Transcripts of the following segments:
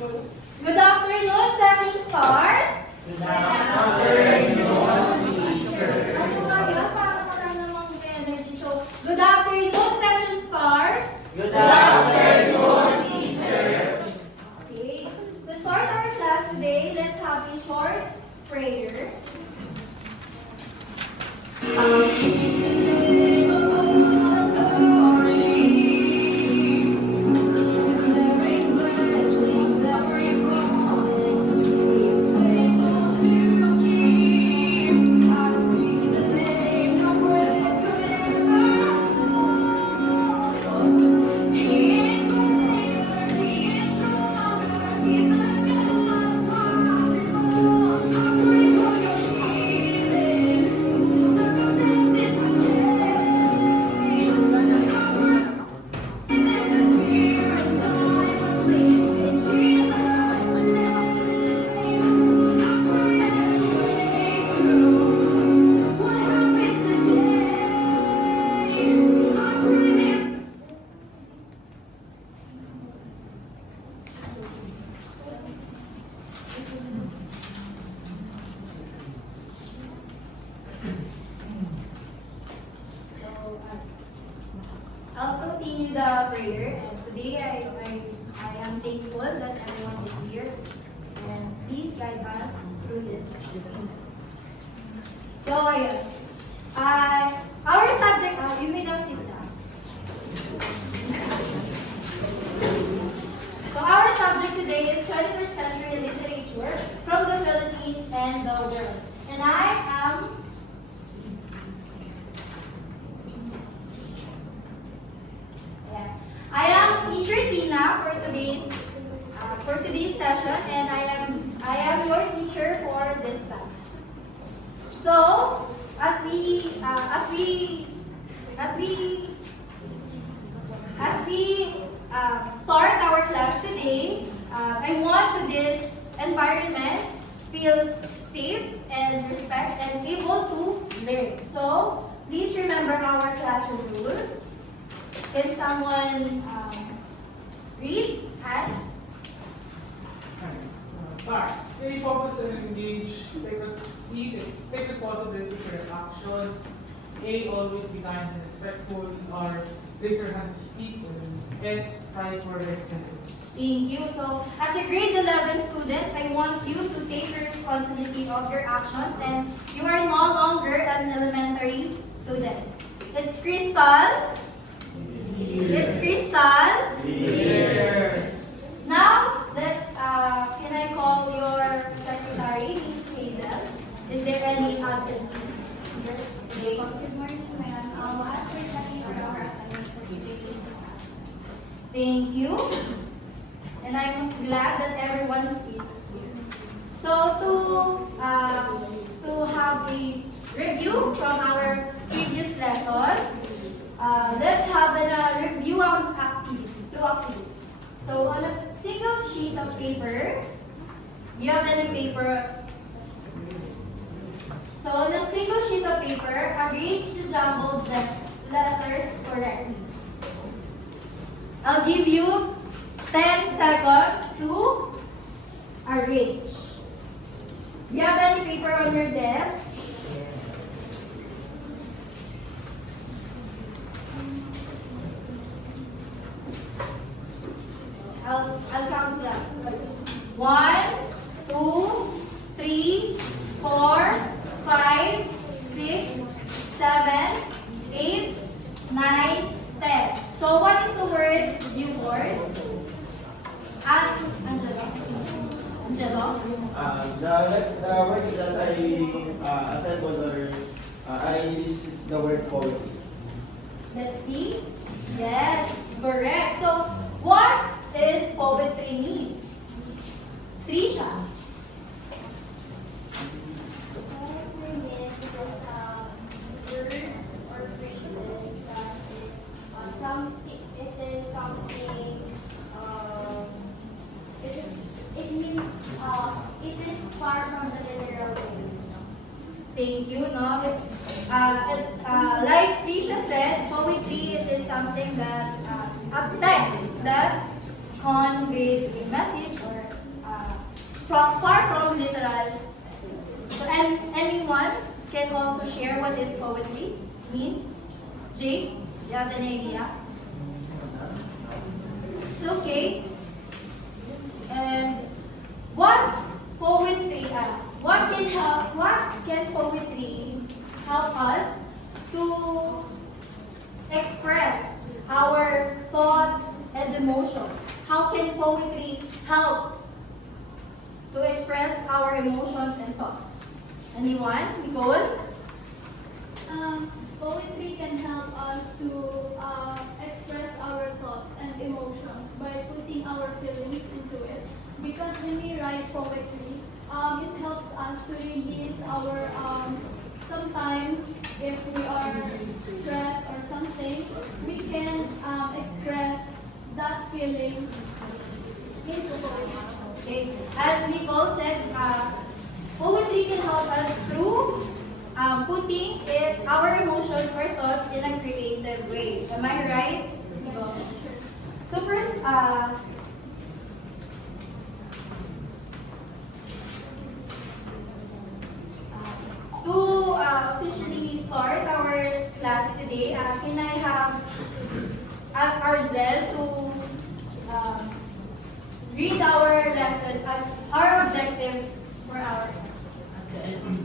Good afternoon, Seven Stars. Good afternoon, teacher. Ano kayo? Para wala namang energy. So, good afternoon, Seven Stars. Good afternoon, teacher. Okay. To start our class today, let's have a short prayer. I'll continue the prayer, and today I am thankful that everyone is here, and please guide us through this session. So, our subject, you may now sit down. So, our subject today is 21st century literature from the Philippines and the world. And I am teacher Tina for today's session, and I am your teacher for this subject. So, as we start our class today, I want this environment feels safe and respect and able to learn. So, please remember our classroom rules. Can someone read? Hands? Stars. Stay focused and engage. Take responsibility for your actions. A. Always be kind and respectful. R. Raise your hand to speak. S. Strive for excellence. Thank you. So, as a grade 11 students, I want you to take your responsibility of your actions, and you are no longer an elementary student. It's Crystal. It's Crystal. Here. Now, can I call your secretary, Miss Hazel? Is there any absentees? Good morning, ma'am. I'll ask for checking for our assignments for today. Thank you. And I'm glad that everyone is here. So to have a review from our previous lesson, let's have a review on two activity. So on a single sheet of paper, you have any paper. So on a single sheet of paper, arrange the jumbled letters correctly. I'll give you 10 seconds to arrange. Do you have any paper on your desk? I'll count down. 1, 2, 3, 4, 5, 6, 7, 8, 9, 10. So what is the word buford? Angelo? The word that I assembled or arranged is the word poetry. Let's see. Yes, it's correct. So what is poetry means? Trisha. It is far from the literal meaning. Thank you. No, it's like Trisha said, poetry is something that a text that conveys a message or far from literal. So, and anyone can also share what is poetry means. Jake, you have an idea? It's okay. And what poetry? What can poetry help us to express our thoughts and emotions? How can poetry help to express our emotions and thoughts? Anyone? Nicole? Poetry can help us to express our thoughts and emotions by putting our feelings into it. Because when we write poetry, it helps us to release our, sometimes if we are stressed or something, we can express that feeling into poetry. Okay. As Nicole said, poetry can help us through putting our emotions or thoughts in a creative way. Am I right? Nicole? So first, to officially start our class today, can I have Arzel to read our lesson, our objective for our lesson.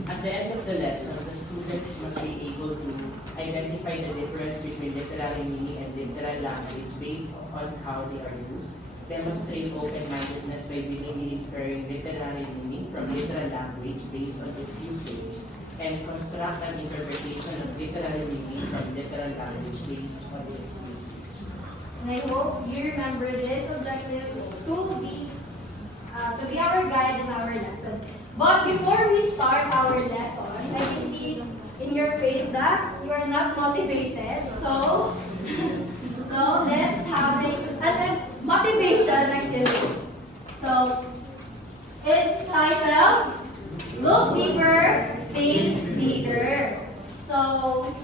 At the end of the lesson, the students must be able to identify the difference between literary meaning and literal language based on how they are used, demonstrate open-mindedness by believing inferring literary meaning from literal language based on its usage, and construct an interpretation of literary meaning from literal language based on its usage. And I hope you remember this objective to be our guide in our lesson. But before we start our lesson, I can see in your face that you are not motivated. So let's have a motivation activity. So it's titled Look Deeper, Think Bigger. So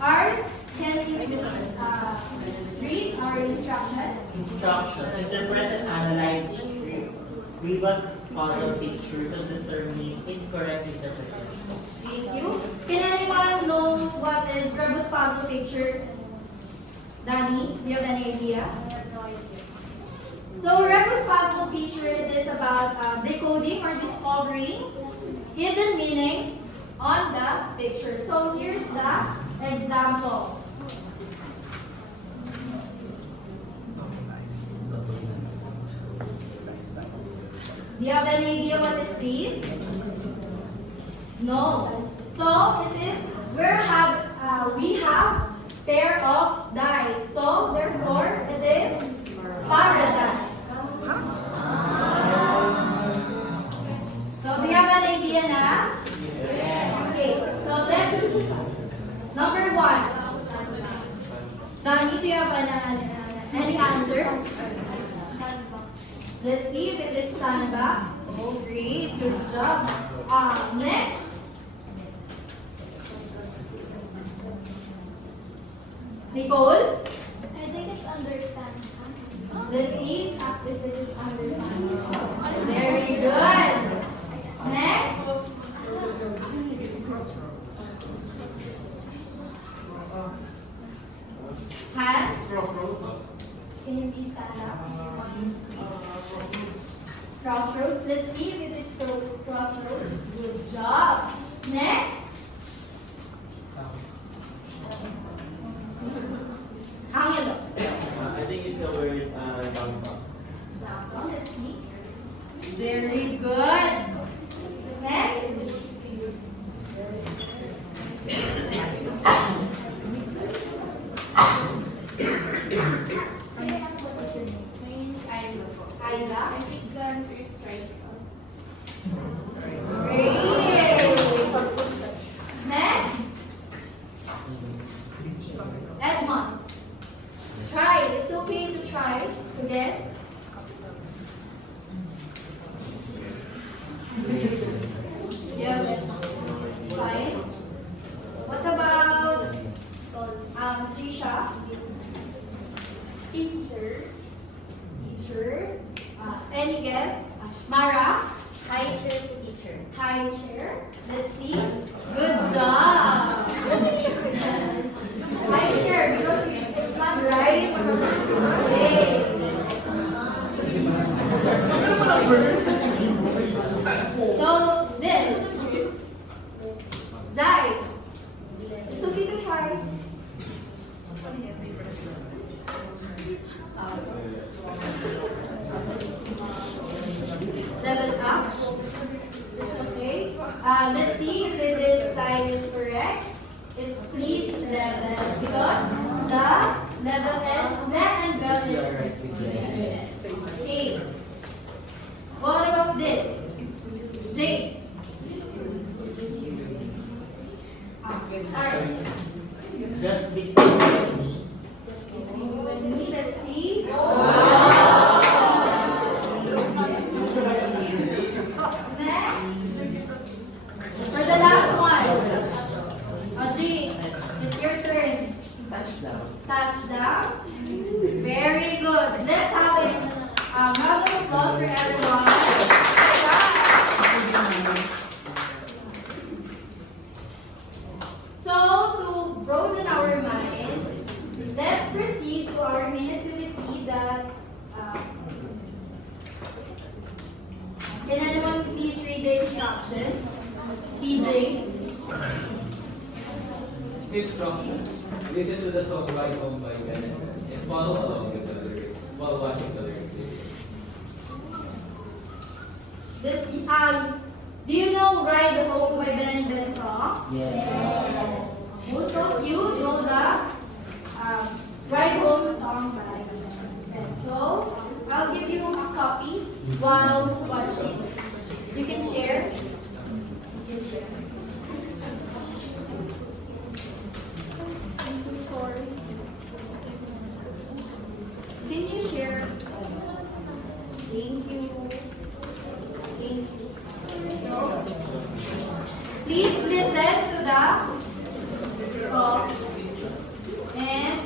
Art, can you please read our instructions? Instruction. Interpret and analyze each Rebus puzzle picture to determine its correct interpretation. Thank you. Can anyone knows what is Rebus puzzle picture? Danny, do you have any idea? I have no idea. So Rebus puzzle picture it is about decoding or discovering hidden meaning on the picture. So here's the example. Do you have any idea what is this? No. So it is we have pair of dice. So therefore it is paradise. So do you have an idea now? Okay. So let's number 1. Danny, do you have any answer? Let's see if it is sandbox. Oh, great. Good job. Next. Nicole? I think it's understand. Let's see if it is understanding. Very good. Next. Hands? Can you please stand up? Crossroads. Let's see if it is crossroads. Good job. Next. Angelo. I think it's the word downtown. Downtown. Let's see. Very good. Next. Can I ask what is your name? My name is Ayla. Isaac. I think the answer is tricycle. Great. Next. Edmond. Try. It's okay to try to guess. Yeah, it's fine. What about Trisha? Teacher. Any guess? Mara? High chair to teacher. High chair. Let's see. Good job. High chair because it's not right. Okay. So this. Zai. It's okay to try. Level up. It's okay. Let's see if this side is correct. It's split level because the level and neck and belt is okay. What about this? Jake. Alright. Just between me. Just between you and me. Let's see. Next. For the last one. Aji, it's your turn. Touchdown. Touchdown. Very good. Let's have a round of applause for everyone. So, to broaden our mind, let's proceed to our main activity that can anyone please read the instruction? CJ. Instruction. Listen to the song Ride Home by Ben and follow along with the lyrics while watching the lyric video. This do you know Ride Home by Ben and Ben song? Yes. Most of you know the Ride Home song by Ben. So I'll give you a copy while watching. You can share. You can share. I'm so sorry. Can you share? Thank you. Thank you. So, please listen to the song and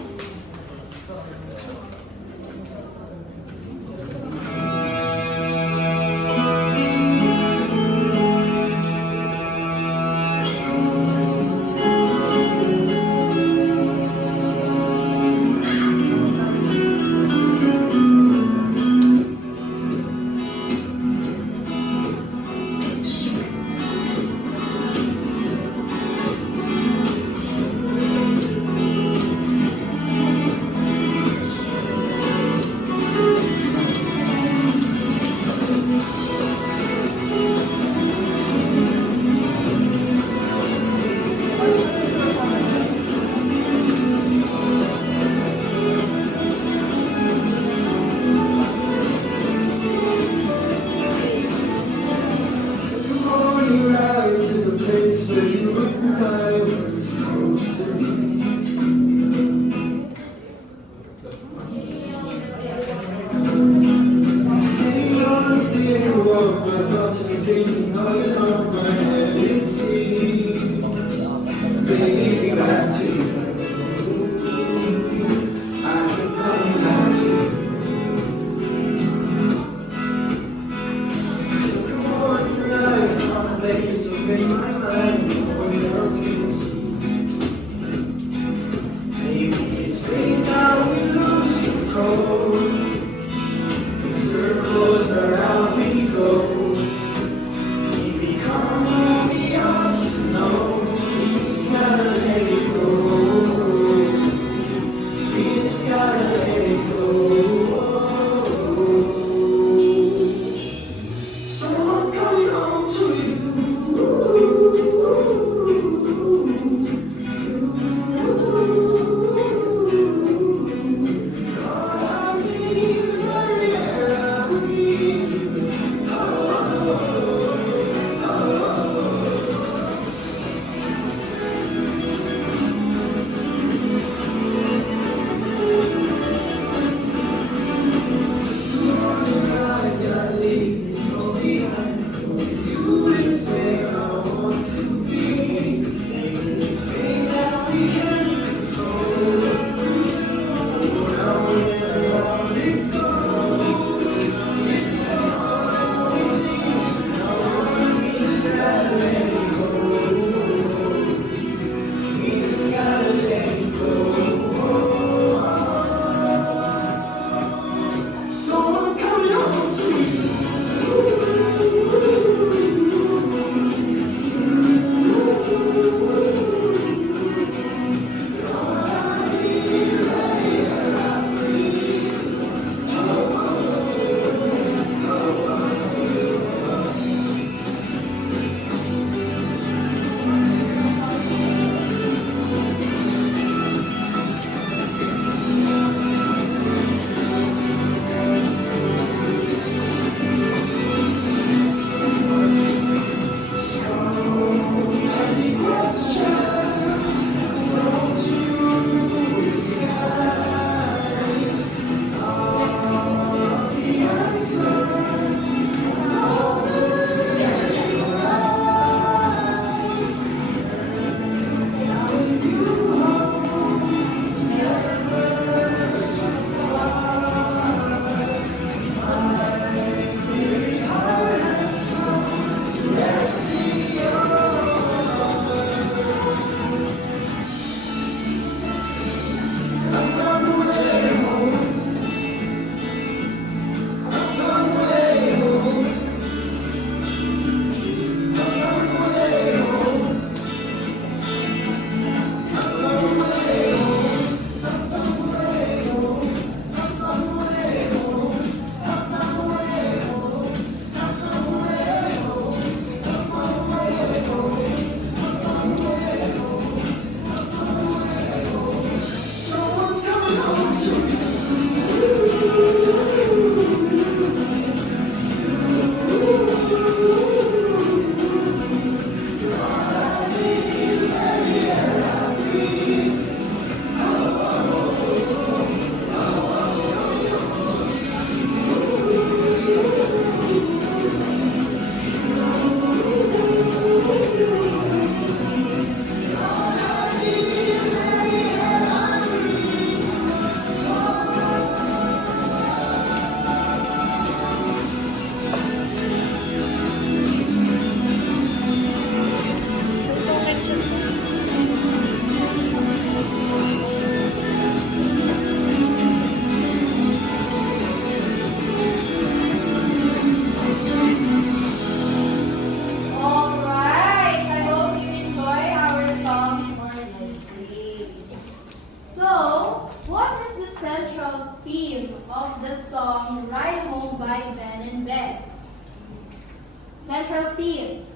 central theme.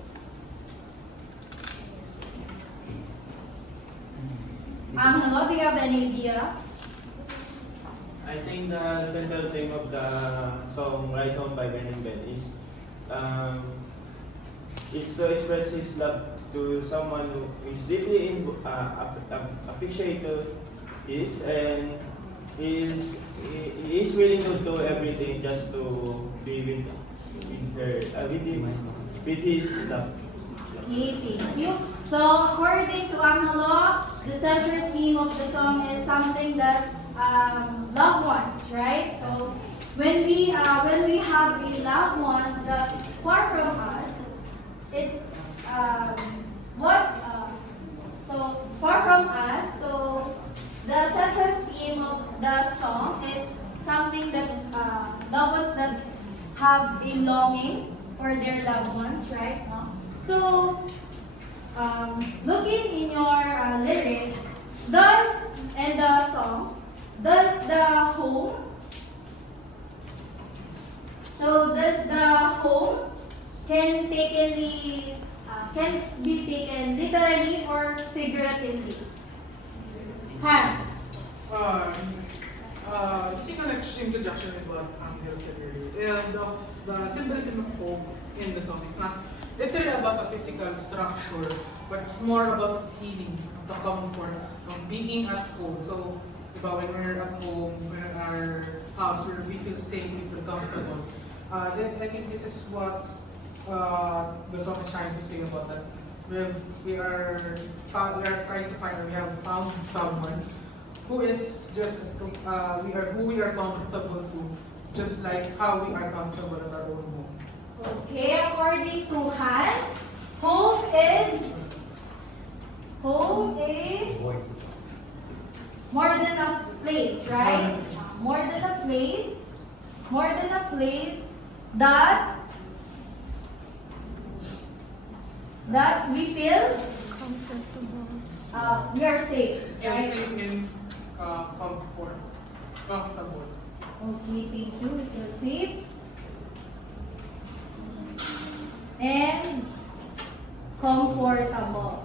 Angelo, do you have any idea? I think the central theme of the song Ride Home by Ben and Ben is it's to express his love to someone who is deeply appreciated is and he is willing to do everything just to be with her with his love. Okay, thank you. So, according to Angelo, the central theme of the song is something that loved ones, right? So, when we have a loved ones that far from us, it so far from us. So, the central theme of the song is something that loved ones that have a longing for their loved ones, right? No? So, looking in your lyrics, and the song, does the home can be taken literally or figuratively? Hands. Just in conjunction with what Angel said earlier, the symbolism of home in the song is not literally about a physical structure, but it's more about the feeling, the comfort of being at home. So, when we're at home, we're in our house, where we feel safe, we feel comfortable. I think this is what the song is trying to say about that. We are trying to find, or we have found someone who is just as who we are comfortable to, just like how we are comfortable at our own home. Okay, according to Hans, home is more than a place, right? More than a place that we feel we are safe, right? Everything in comfortable. Okay, thank you. We feel safe and comfortable.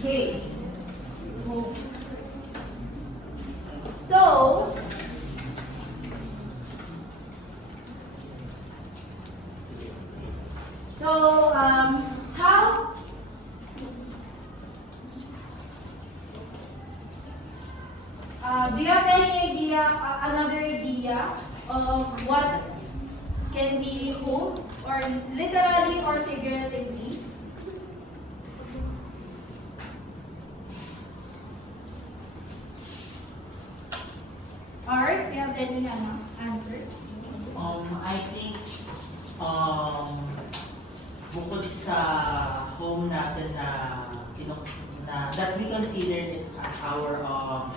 Okay. So, how do you have any idea, another idea of what can be home, or literally or figuratively? Art, do you have any answer? I think, bukod sa home natin that we consider it as our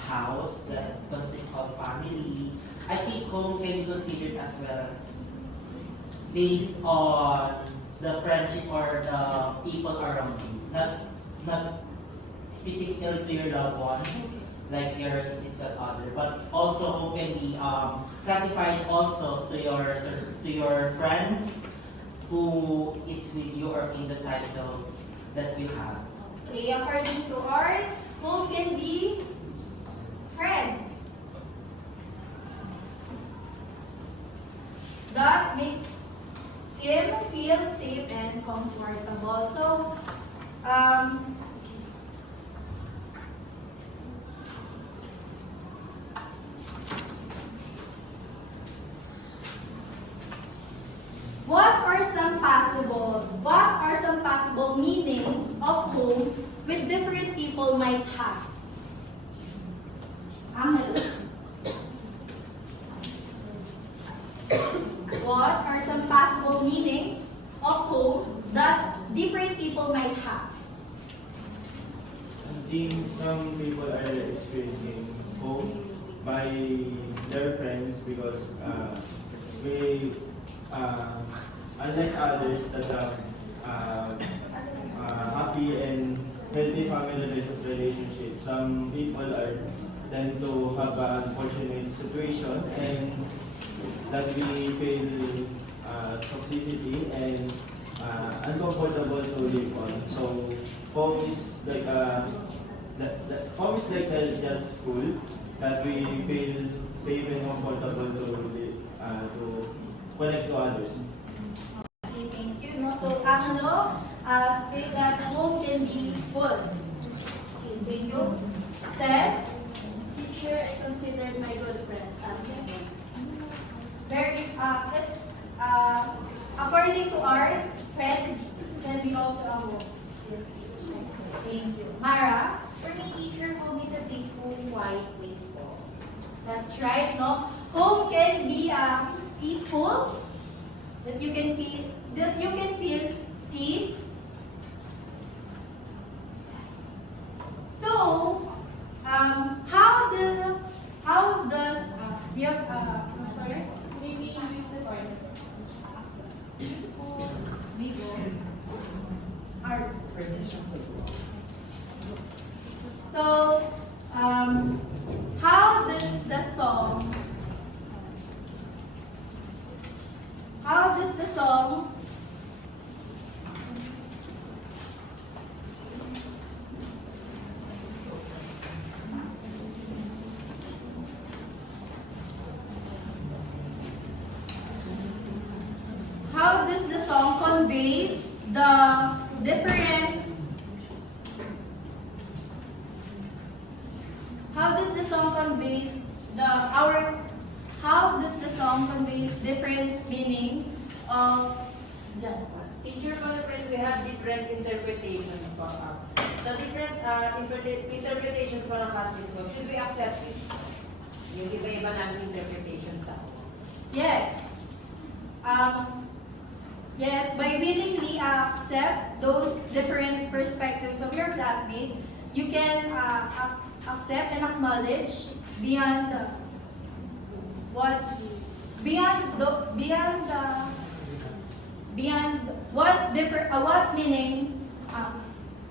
house that consists of family, I think home can be considered as well based on the friendship or the people around you, not specifically to your loved ones, like your significant other, but also home can be classified also to your friends who is with you or in the cycle that you have. Okay, according to Art, home can be friend. That makes him feel safe and comfortable. So, what are some possible meanings of home with different people might have? Angelo. What are some possible meanings of home that different people might have? I think some people are experiencing home by their friends because we unlike others that have happy and healthy family relationship, some people are tend to have an unfortunate situation and that we feel toxicity and uncomfortable to live on. So home is like home is like just school that we feel safe and comfortable to live, to connect to others. Okay, thank you. No, so Angelo state that home can be school. Okay, thank you. Says, Teacher, I considered my good friends as my home. very, it's, according to art, friend can be also a home. Yes. Thank you. Mara, For me, teacher, home is a peaceful, quiet place po. that's right, no? Home can be peaceful, that you can feel peace. So, how does sorry? Maybe use the cards. Art. So, how does the song conveys the different how does the song conveys different meanings of Teacher, we have different interpretations po. So different interpretations po ng classmates ko. Should we accept it? Yung iba-iba namin interpretations sa Yes. Yes, by willingly accept those different perspectives of your classmate, you can accept and acknowledge beyond what meaning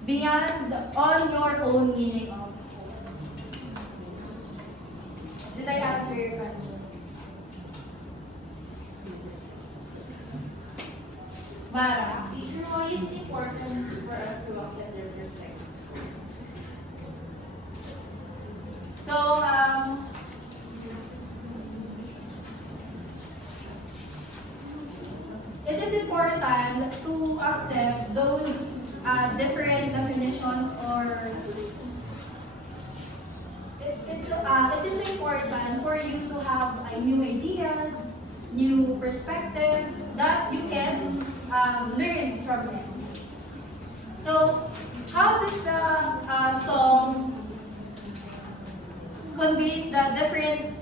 beyond on your own meaning of. Did I answer your questions? Mara? Teacher, why is it important for us to accept their perspective? So, it is important to accept those different definitions or it is important for you to have new ideas, new perspective that you can learn from them. So, how does the song conveys the different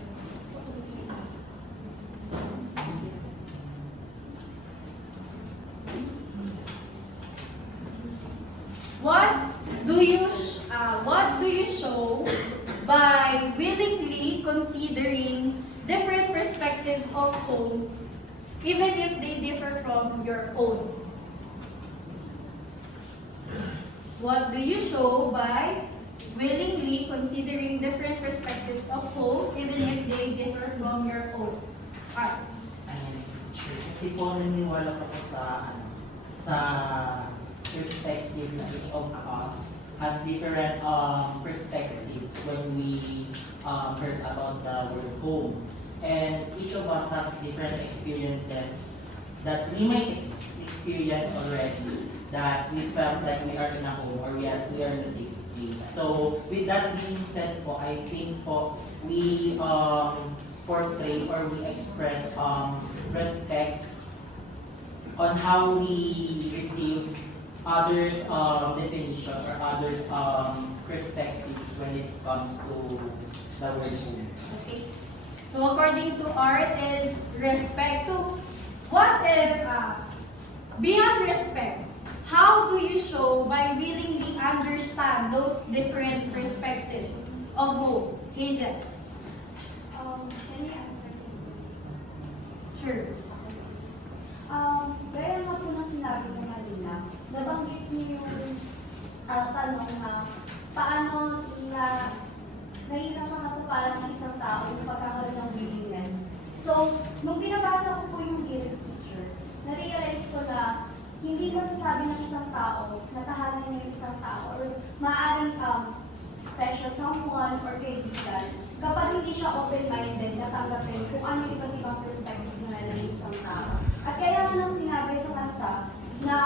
what do you show by willingly considering different perspectives of home, even if they differ from your own? What do you show by willingly considering different perspectives of home, even if they differ from your own? Art. Kasi po naniniwala ko sa perspective na each of us has different perspectives when we heard about the word home. And each of us has different experiences that we might experience already, that we felt like we are in a home or we are in a safe place. So with that being said po, I think po we portray or we express respect on how we receive others' definition or others' perspectives when it comes to the word home. Okay. So according to art is respect. So what if beyond respect, how do you show by willingly understand those different perspectives of home? Hazel. Can I answer? Sure. Gaya nga po ng sinabi mo kanina, nabanggit niyo yung tanong na paano na naging isa sa kakapalan ng isang tao yung pagkakaroon ng willingness. So, nung binabasa ko po yung Gilles picture, na-realize ko na hindi masasabi ng isang tao na tahanan niya yung isang tao or maaaring special someone or kaibigan kapag hindi siya open-minded na tanggapin kung ano yung iba't ibang perspective na meron ng isang tao. At kaya nga nang sinabi sa kanta na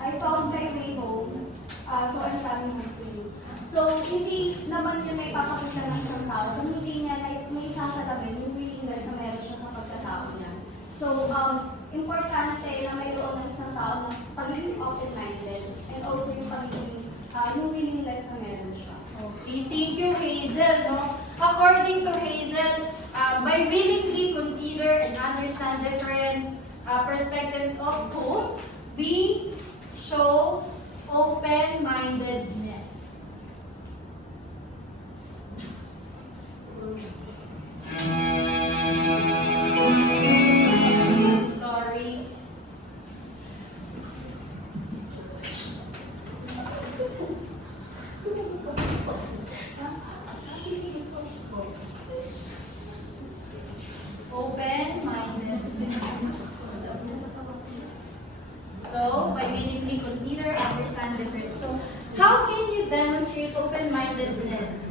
I found my way home, so I'm coming home to you. So, hindi naman niya may papakita ng isang tao kung hindi niya may isasalamin yung willingness na meron siya sa pagkatao niya. So, importante na mayroon ng isang tao na pagiging open-minded and also yung pagiging yung willingness na meron siya. Okay, thank you, Hazel. No? According to Hazel, by willingly consider and understand different perspectives of home, we show open-mindedness. Sorry. Open-mindedness. So, by willingly consider, understand different. So, how can you demonstrate open-mindedness?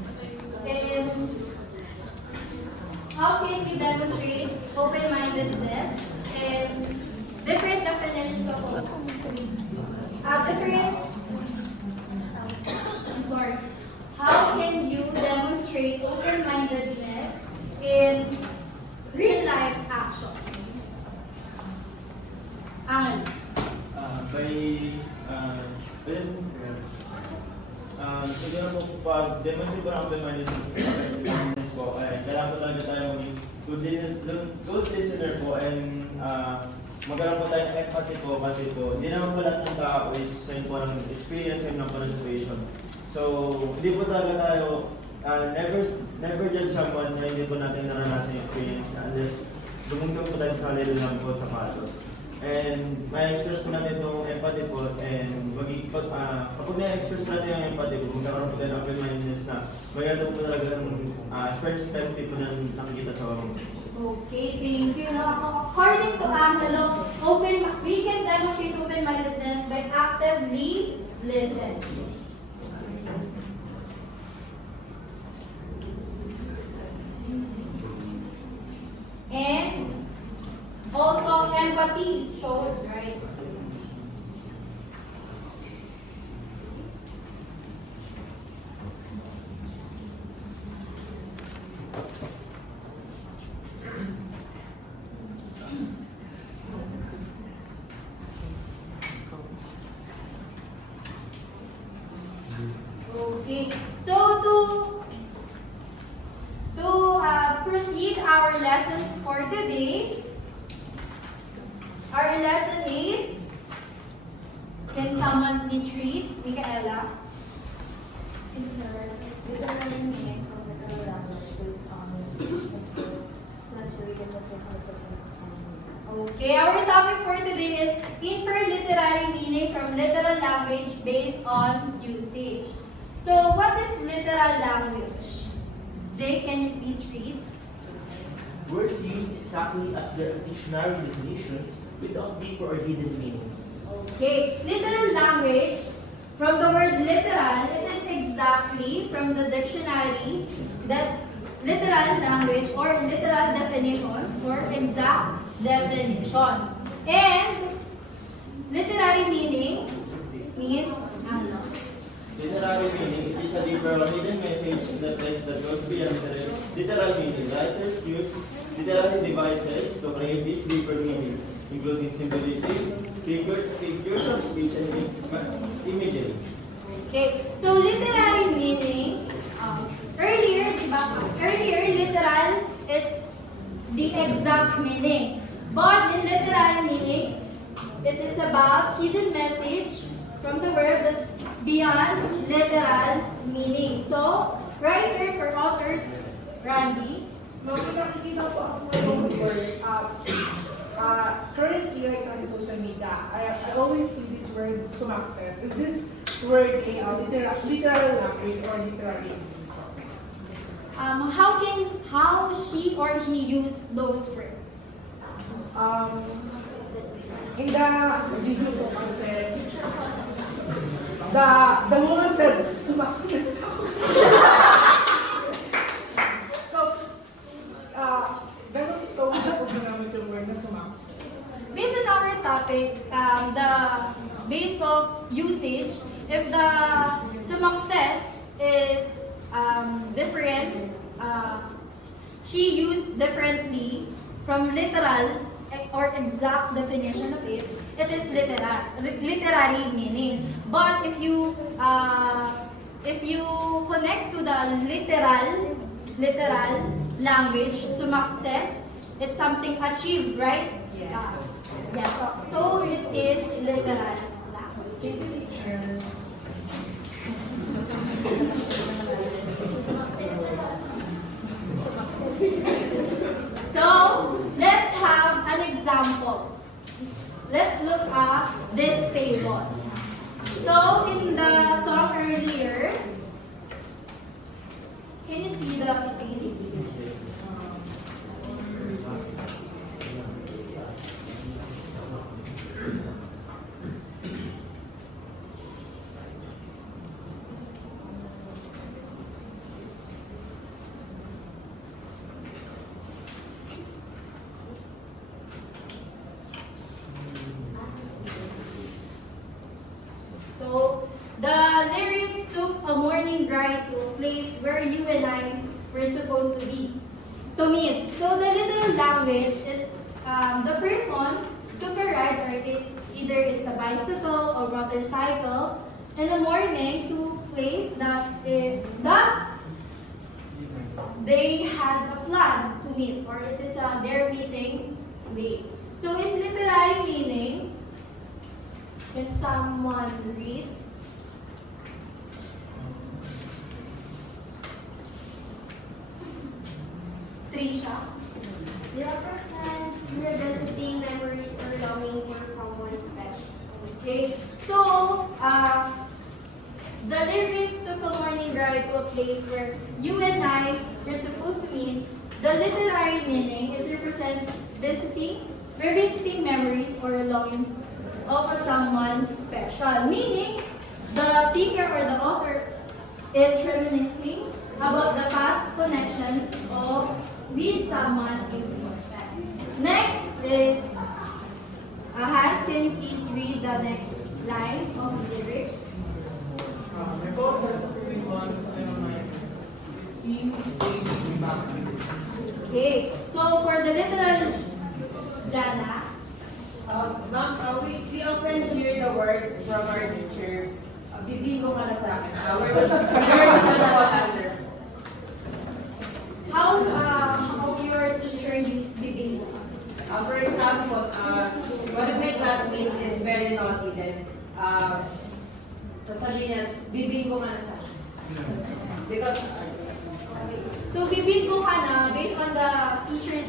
And how can we demonstrate open-mindedness and different definitions of how can you demonstrate open-mindedness in real-life actions? Angel. Siguro po pag demonstrate ko ng open-mindedness po, kailangan po talaga tayo good listener po and magkaroon po tayo ng empathy po kasi po, hindi naman po lahat ng tao is same po ng experience, same ng po ng situation. So, hindi po talaga tayo, never judge someone na hindi po natin naranasan yung experience unless dumungtong po tayo sa sarili lang po sa patos. And may express po natin itong empathy po and kapag na-express po natin yung empathy po, magkakaroon po tayo ng open-mindedness na magkakaroon po talaga ng perspective po na nakikita sa mga. Okay, thank you. Now, according to Angelo, we can demonstrate open-mindedness by actively listening. And also empathy showed, right? Okay, so to proceed our lesson for today, our lesson is, can someone please read? Micaela? Okay, our topic for today is infer literary meaning from literal language based on usage. So, what is literal language? Jay, can you please read? Words used exactly as their dictionary definitions without deeper or hidden meanings. Okay, literal language, from the word literal, it is exactly from the dictionary that literal language or literal definitions or exact definitions. And literary meaning means ano? Literary meaning, it is a deeper or hidden message in the text that goes beyond the literal meaning. Writers use literary devices to create this deeper meaning, including symbolism, figures of speech, and imagery. Okay, so literary meaning, earlier literal, it's the exact meaning. But in literary meaning, it is about hidden message from the word that beyond literal meaning. So, writers or authors, Randy? Nakikita po ako ng word, currently right now in social media, I always see this word sumakses. Is this word a literal language or literary? how she or he use those words? In the video ko kasi, the woman said, sumaksis ako. So, ganun ito ko ginamit yung word na sumaksis. Based on our topic, the base of usage, if the sumakses is different, she used differently from literal or exact definition of it. It is literary meaning. But if you connect to the literal language, sumakses, it's something achieved, right? Yes. Yes. So it is literal language. So let's have an example. Let's look at this table. So in the song earlier, can you see the screen? So, the lyrics took a morning ride to a place where you and I were supposed to meet. So, the literal language is the person took a ride, or either it's a bicycle or motorcycle, in the morning to a place that they had a plan to meet, or it is their meeting place. So, in literary meaning, can someone read? Trisha. Represents revisiting memories or longing for someone special. Okay. So, the lyrics took a morning ride to a place where you and I were supposed to meet. The literary meaning, it represents revisiting memories or longing of someone special. Meaning, the singer or the author is reminiscing about the past connections with someone important. Next is, Hans, can you please read the next line of the lyrics? My phone says something on, I don't know, see, back. Okay, so for the literal, Jana, Ma'am, we often hear the words from our teacher, bibinggo ka na sa akin. Where does that fall under? how your teacher used bibinggo? For example, one of my classmates is very naughty, then sasabihin niya, bibinggo ka na sa akin. Because, So bibinggo ka na based on the teachers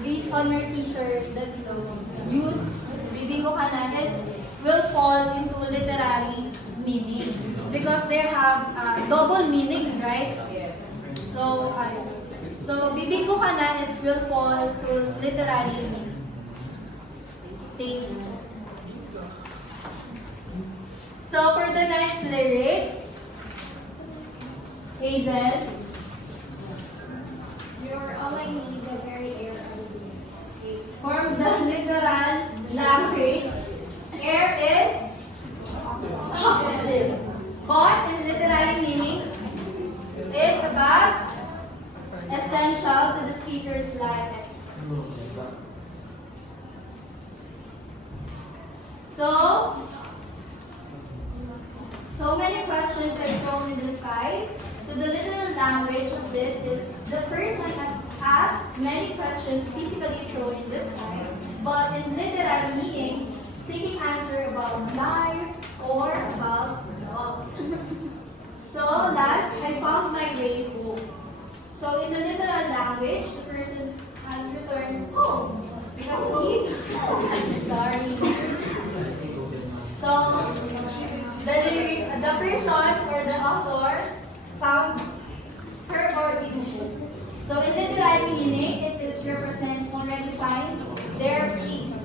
based on your teacher that use bibinggo ka na will fall into literary meaning because they have double meaning, right? yes. So bibinggo ka na will fall to literary meaning. Thank you. So for the next lyrics, Hazel. You're all I need, the very air I breathe. Okay. From the literal language, air is oxygen. But in literary meaning, it's about essential to the speaker's life express. So many questions are thrown in the skies. So the literal language of this is the person has asked many questions physically thrown in the sky, but in literal meaning, seeking answer about life or about love. So last, I found my way home. So in the literal language, the person has returned home because he, sorry. So the person or the author found her or him. So in literary meaning, it is represents already find their peace.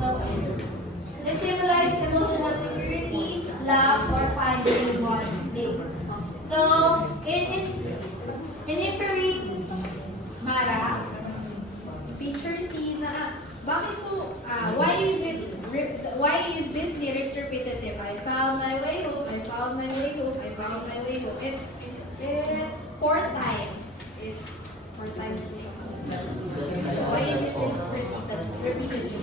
So it symbolizes emotional security, love, or finding one's place. So in Imperi Mara, Teacher Tina, bakit po, why is this lyrics repetitive? I found my way home, I found my way home, I found my way home. It's 4 times. It's 4 times. Why is it repeated?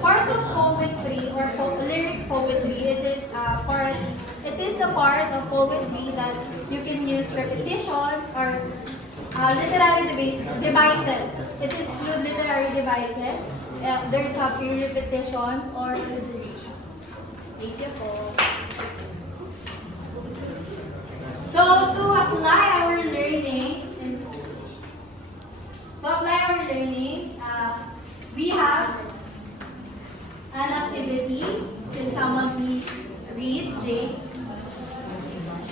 part of poetry or lyric poetry, it is a part of poetry that you can use repetitions or literary devices. It excludes literary devices. There's a few repetitions or alliterations. Thank you po. So to apply our learnings, we have an activity. Can someone please read, Jake?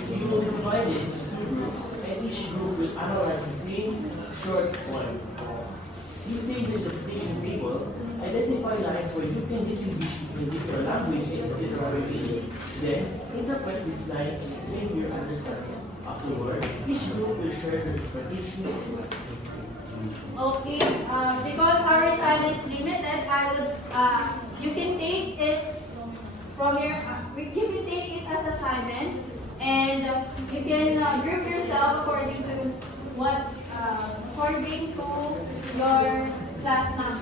You will be divided into 2 groups, and each group will analyze the theme short poem. Using the interpretation table, identify lines where you can distinguish between different language and literary meaning. Then, interpret these lines and explain your understanding. Afterward, each group will share their interpretation notes. Okay, because our time is limited, you can take it from you can take it as assignment, and you can group yourself according to your class number.